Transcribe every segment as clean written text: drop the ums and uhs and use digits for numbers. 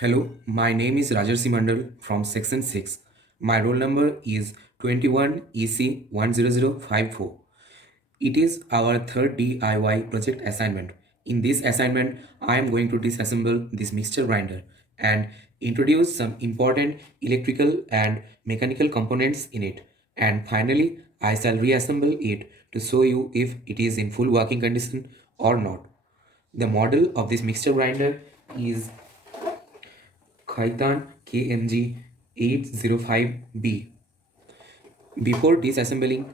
Hello, my name is Rajarshi Mandal from Section 6. My roll number is 21 EC 10054. It is our third DIY project assignment. In this assignment, I am going to disassemble this mixture grinder and introduce some important electrical and mechanical components in it. And finally, I shall reassemble it to show you if it is in full working condition or not. The model of this mixture grinder is Khaitan KMG 805B. Before disassembling,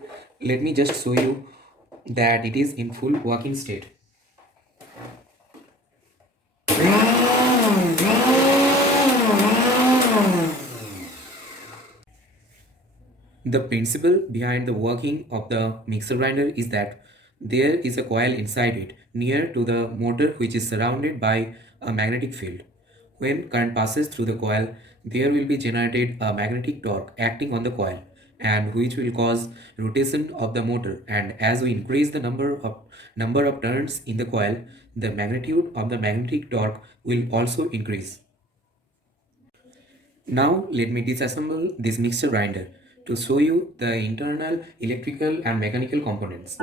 let me just show you that it is in full working state. The principle behind the working of the mixer grinder is that there is a coil inside it near to the motor which is surrounded by a magnetic field. When current passes through the coil, there will be generated a magnetic torque acting on the coil and which will cause rotation of the motor, and as we increase the number of turns in the coil, the magnitude of the magnetic torque will also increase. Now let me disassemble this mixture grinder to show you the internal electrical and mechanical components.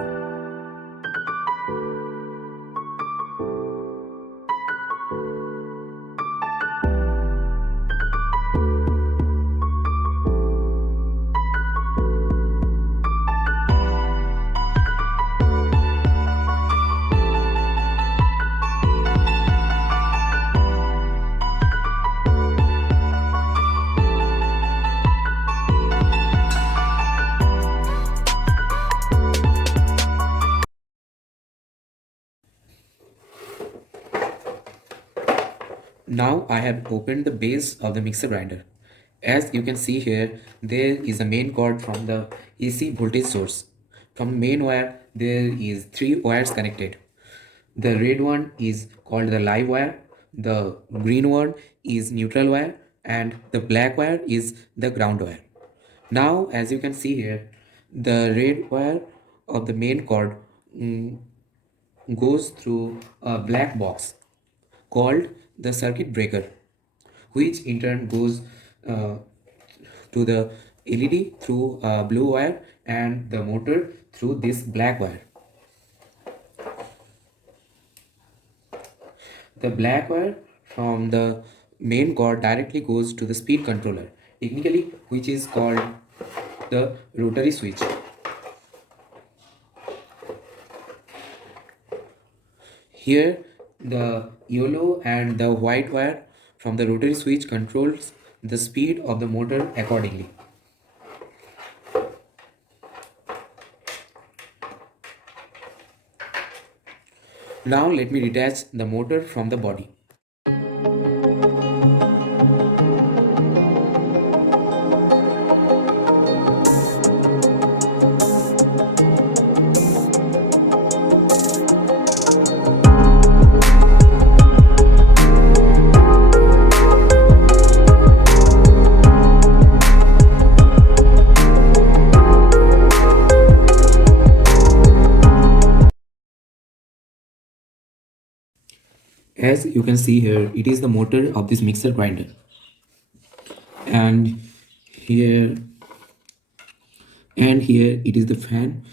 Now I have opened the base of the mixer grinder. As you can see here, there is a main cord from the AC voltage source. From the main wire, there is three wires connected. The red one is called the live wire, the green one is neutral wire, and the black wire is the ground wire. Now, as you can see here, the red wire of the main cord goes through a black box called the circuit breaker, which in turn goes uh, to the LED through a blue wire and the motor through this black wire. The black wire from the main cord directly goes to the speed controller, technically which is called the rotary switch. Here the yellow and the white wire from the rotary switch controls the speed of the motor accordingly. Now let me detach the motor from the body. As you can see here, it is the motor of this mixer grinder, and here it is the fan,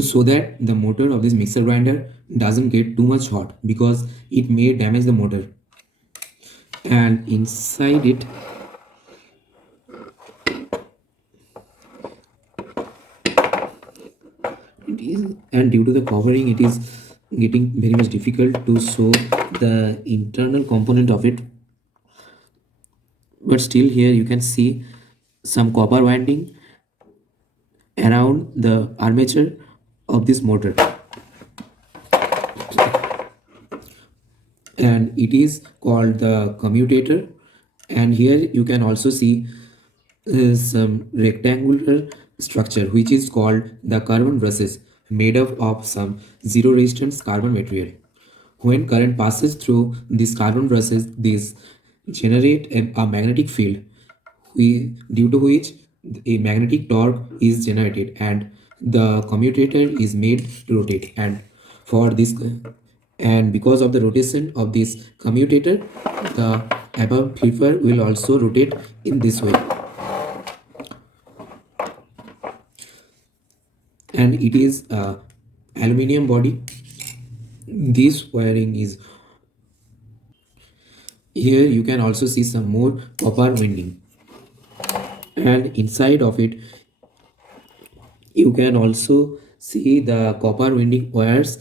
so that the motor of this mixer grinder doesn't get too much hot because it may damage the motor. And inside it is, and due to the covering, it is getting very much difficult to show the internal component of it, but still here you can see some copper winding around the armature of this motor, and it is called the commutator. And here you can also see some rectangular structure which is called the carbon brushes, made up of some zero resistance carbon material. When current passes through these carbon brushes, these generate a magnetic field, due to which a magnetic torque is generated and the commutator is made to rotate. And for this and because of the rotation of this commutator, the above flipper will also rotate in this way, and it is a aluminium body. This wiring is here. You can also see some more copper winding, and inside of it you can also see the copper winding wires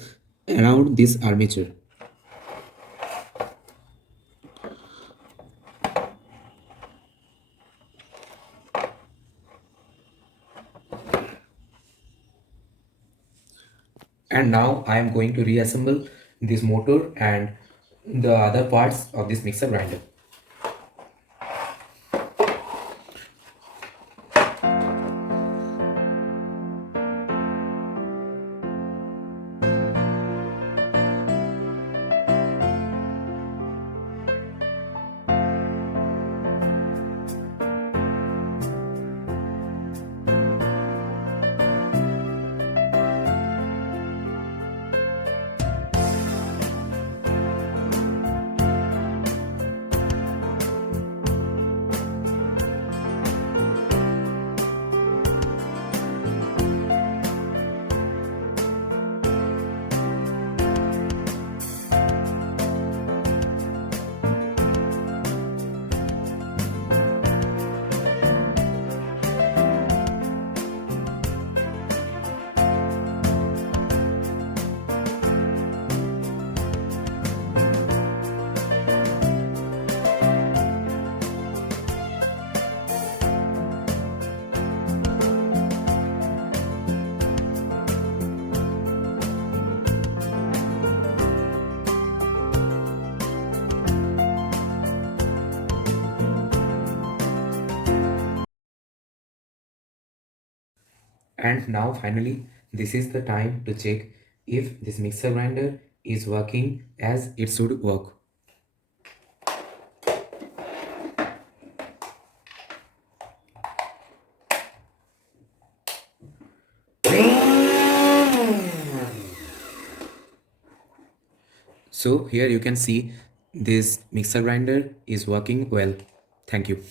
around this armature. And now I am going to reassemble this motor and the other parts of this mixer grinder. And now finally, this is the time to check if this mixer grinder is working as it should work. So here you can see this mixer grinder is working well. Thank you.